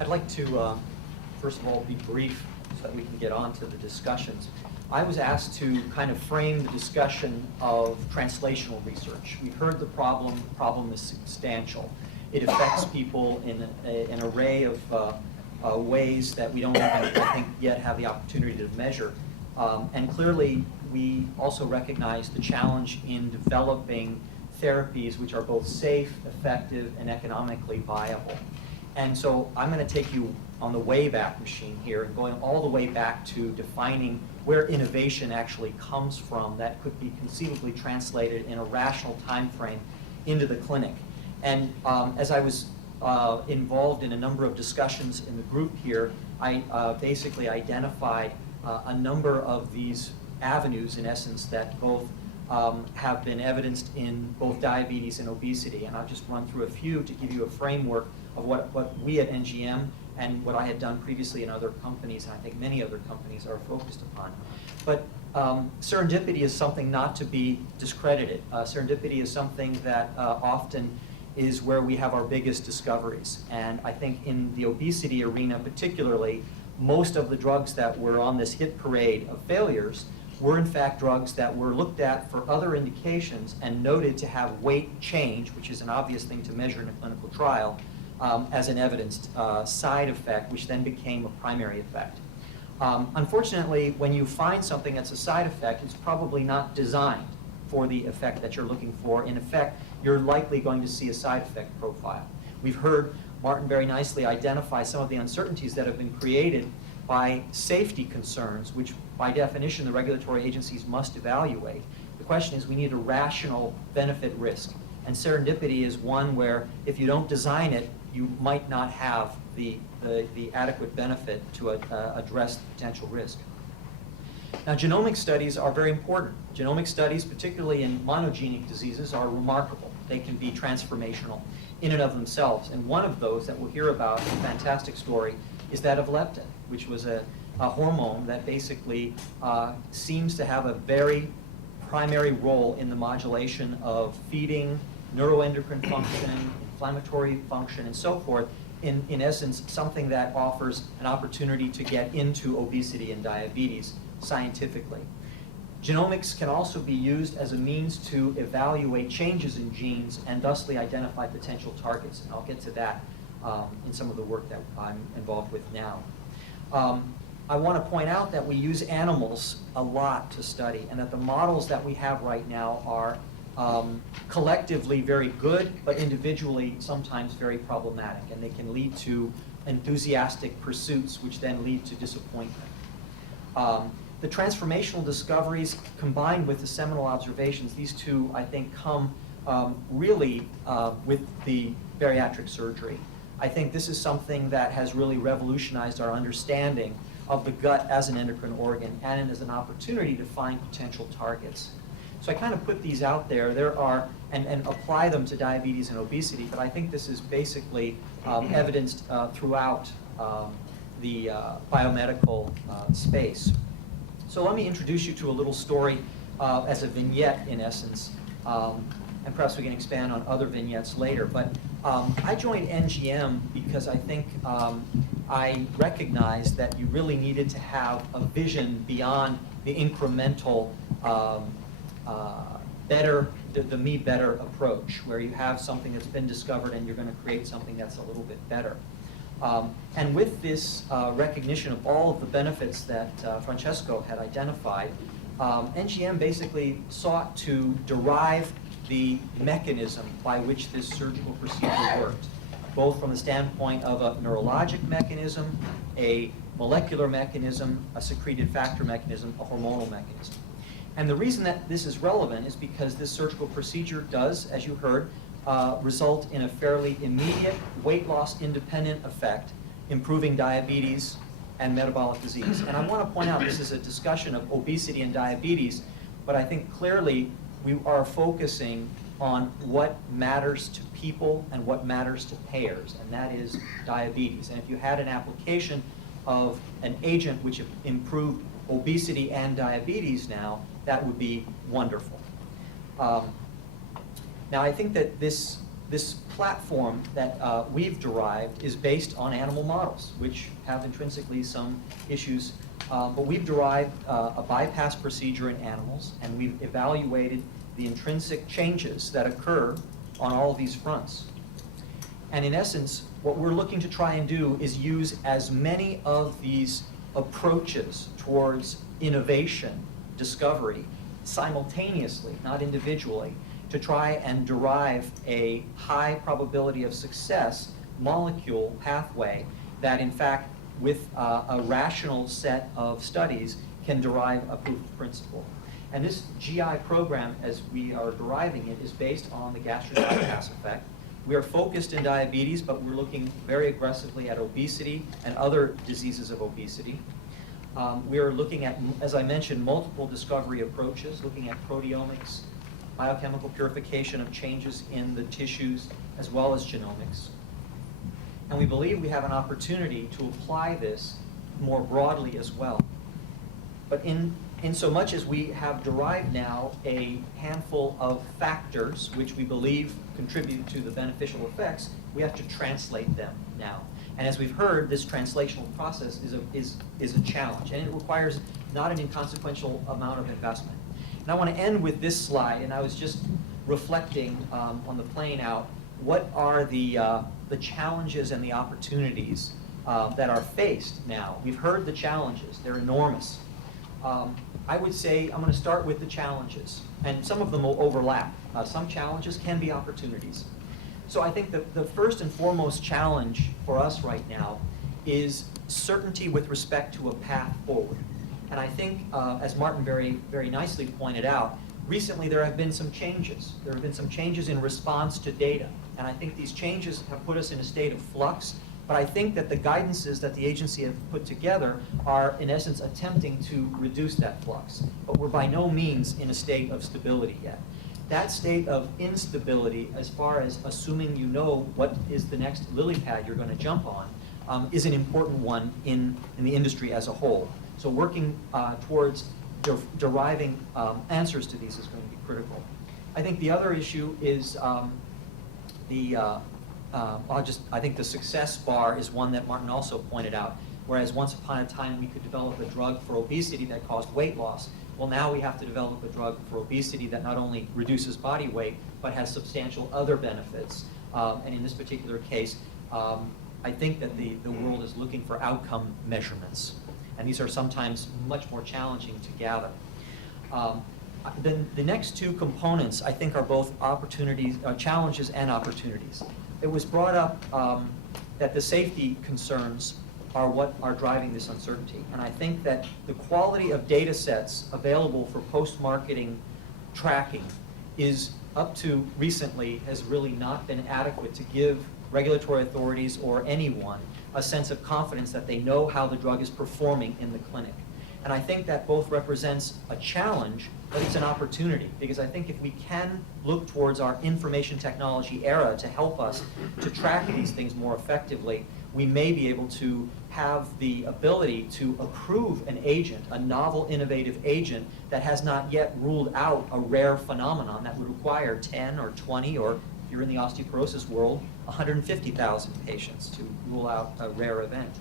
I'd like to, first of all, be brief so that we can get on to the discussions. I was asked to kind of frame the discussion of translational research. We've heard the problem. The problem is substantial. It affects people in an array of ways that we don't even, I think, yet have the opportunity to measure. And clearly, we also recognize the challenge in developing therapies which are both safe, effective, and economically viable. And so I'm going to take you on the Wayback Machine here and going all the way back to defining where innovation actually comes from that could be conceivably translated in a rational time frame into the clinic. And as I was involved in a number of discussions in the group here, I basically identified a number of these avenues, in essence, that both have been evidenced in both diabetes and obesity. And I'll just run through a few to give you a framework of what we at NGM and what I had done previously in other companies, and I think many other companies are focused upon. But serendipity is something not to be discredited. Serendipity is something that often is where we have our biggest discoveries. And I think in the obesity arena particularly, most of the drugs that were on this hit parade of failures were in fact drugs that were looked at for other indications and noted to have weight change, which is an obvious thing to measure in a clinical trial, as an evidenced side effect, which then became a primary effect. Unfortunately, when you find something that's a side effect, it's probably not designed for the effect that you're looking for. In effect, you're likely going to see a side effect profile. We've heard Martin very nicely identify some of the uncertainties that have been created by safety concerns, which by definition the regulatory agencies must evaluate. The question is, we need a rational benefit risk. And serendipity is one where if you don't design it, you might not have the adequate benefit to address the potential risk. Now, genomic studies are very important. Genomic studies, particularly in monogenic diseases, are remarkable. They can be transformational in and of themselves. And one of those that we'll hear about, a fantastic story, is that of leptin, which was a hormone that basically seems to have a very primary role in the modulation of feeding, neuroendocrine function, inflammatory function, and so forth. In essence, something that offers an opportunity to get into obesity and diabetes scientifically. Genomics can also be used as a means to evaluate changes in genes and thusly identify potential targets. And I'll get to that in some of the work that I'm involved with now. I want to point out that we use animals a lot to study, and that the models that we have right now are collectively very good, but individually sometimes very problematic, and they can lead to enthusiastic pursuits, which then lead to disappointment. The transformational discoveries combined with the seminal observations, these two, I think, come really with the bariatric surgery. I think this is something that has really revolutionized our understanding of the gut as an endocrine organ and as an opportunity to find potential targets. So I kind of put these out there. There are, and apply them to diabetes and obesity, but I think this is basically evidenced throughout the biomedical space. So let me introduce you to a little story as a vignette, in essence, and perhaps we can expand on other vignettes later. But I joined NGM because I think I recognized that you really needed to have a vision beyond the incremental the me better approach, where you have something that's been discovered and you're going to create something that's a little bit better. And with this recognition of all of the benefits that Francesco had identified, NGM basically sought to derive the mechanism by which this surgical procedure worked, both from the standpoint of a neurologic mechanism, a molecular mechanism, a secreted factor mechanism, a hormonal mechanism. And the reason that this is relevant is because this surgical procedure does, as you heard, result in a fairly immediate weight loss independent effect, improving diabetes and metabolic disease. And I want to point out this is a discussion of obesity and diabetes, but I think clearly we are focusing on what matters to people and what matters to payers, and that is diabetes. And if you had an application of an agent which improved obesity and diabetes now, that would be wonderful. Now, I think that this this platform that we've derived is based on animal models, which have intrinsically some issues. But we've derived a bypass procedure in animals, and we've evaluated the intrinsic changes that occur on all of these fronts. And in essence, what we're looking to try and do is use as many of these approaches towards innovation, discovery, simultaneously, not individually, to try and derive a high probability of success molecule pathway that, in fact, with a rational set of studies, can derive a proof of principle. And this GI program, as we are deriving it, is based on the gastric bypass effect. We are focused in diabetes, but we're looking very aggressively at obesity and other diseases of obesity. We are looking at, as I mentioned, multiple discovery approaches, looking at proteomics, biochemical purification of changes in the tissues, as well as genomics. And we believe we have an opportunity to apply this more broadly as well. But in so much as we have derived now a handful of factors which we believe contribute to the beneficial effects, we have to translate them now. And as we've heard, this translational process is a challenge, and it requires not an inconsequential amount of investment. And I want to end with this slide, and I was just reflecting on the plane out, what are the challenges and the opportunities that are faced now? We've heard the challenges, they're enormous. I would say I'm going to start with the challenges, and some of them will overlap. Some challenges can be opportunities. So I think the first and foremost challenge for us right now is certainty with respect to a path forward. And I think, as Martin very, very nicely pointed out, recently there have been some changes. There have been some changes in response to data. And I think these changes have put us in a state of flux. But I think that the guidances that the agency have put together are, in essence, attempting to reduce that flux. But we're by no means in a state of stability yet. That state of instability, as far as assuming you know what is the next lily pad you're going to jump on, is an important one in the industry as a whole. So working towards deriving answers to these is going to be critical. I think the other issue is I think the success bar is one that Martin also pointed out, whereas once upon a time we could develop a drug for obesity that caused weight loss. Well, now we have to develop a drug for obesity that not only reduces body weight, but has substantial other benefits. And in this particular case, I think that the world is looking for outcome measurements. And these are sometimes much more challenging to gather. Then the next two components, I think, are both opportunities, challenges and opportunities. It was brought up that the safety concerns are what are driving this uncertainty. And I think that the quality of data sets available for post-marketing tracking is, up to recently, has really not been adequate to give regulatory authorities or anyone a sense of confidence that they know how the drug is performing in the clinic. And I think that both represents a challenge, but it's an opportunity, because I think if we can look towards our information technology era to help us to track these things more effectively, we may be able to have the ability to approve an agent, a novel, innovative agent that has not yet ruled out a rare phenomenon that would require 10 or 20, or if you're in the osteoporosis world, 150,000 patients to rule out a rare event.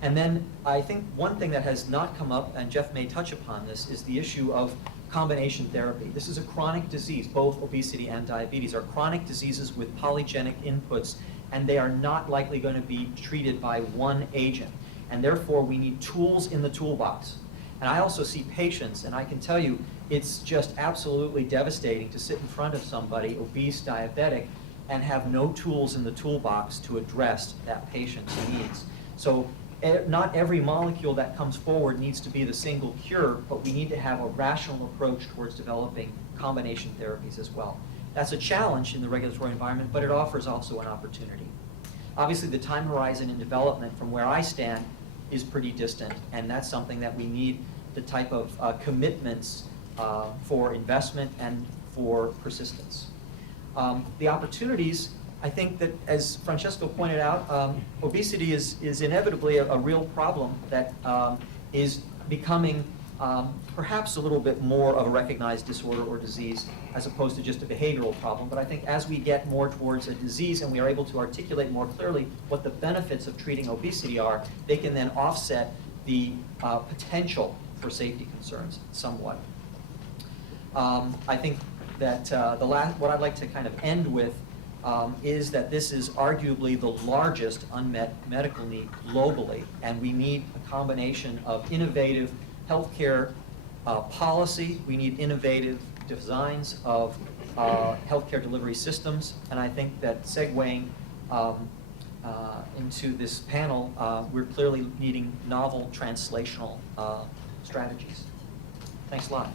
And then I think one thing that has not come up, and Jeff may touch upon this, is the issue of combination therapy. This is a chronic disease. Both obesity and diabetes are chronic diseases with polygenic inputs, and they are not likely going to be treated by one agent. And therefore, we need tools in the toolbox. And I also see patients, and I can tell you, it's just absolutely devastating to sit in front of somebody, obese, diabetic, and have no tools in the toolbox to address that patient's needs. So not every molecule that comes forward needs to be the single cure, but we need to have a rational approach towards developing combination therapies as well. That's a challenge in the regulatory environment, but it offers also an opportunity. Obviously, the time horizon in development from where I stand is pretty distant, and that's something that we need the type of commitments for investment and for persistence. The opportunities, I think that, as Francesco pointed out, obesity is inevitably a real problem that is becoming perhaps a little bit more of a recognized disorder or disease as opposed to just a behavioral problem. But I think as we get more towards a disease and we are able to articulate more clearly what the benefits of treating obesity are, they can then offset the potential for safety concerns somewhat. I think that what I'd like to kind of end with is that this is arguably the largest unmet medical need globally, and we need a combination of innovative healthcare policy, we need innovative designs of healthcare delivery systems, and I think that segueing into this panel, we're clearly needing novel translational strategies. Thanks a lot.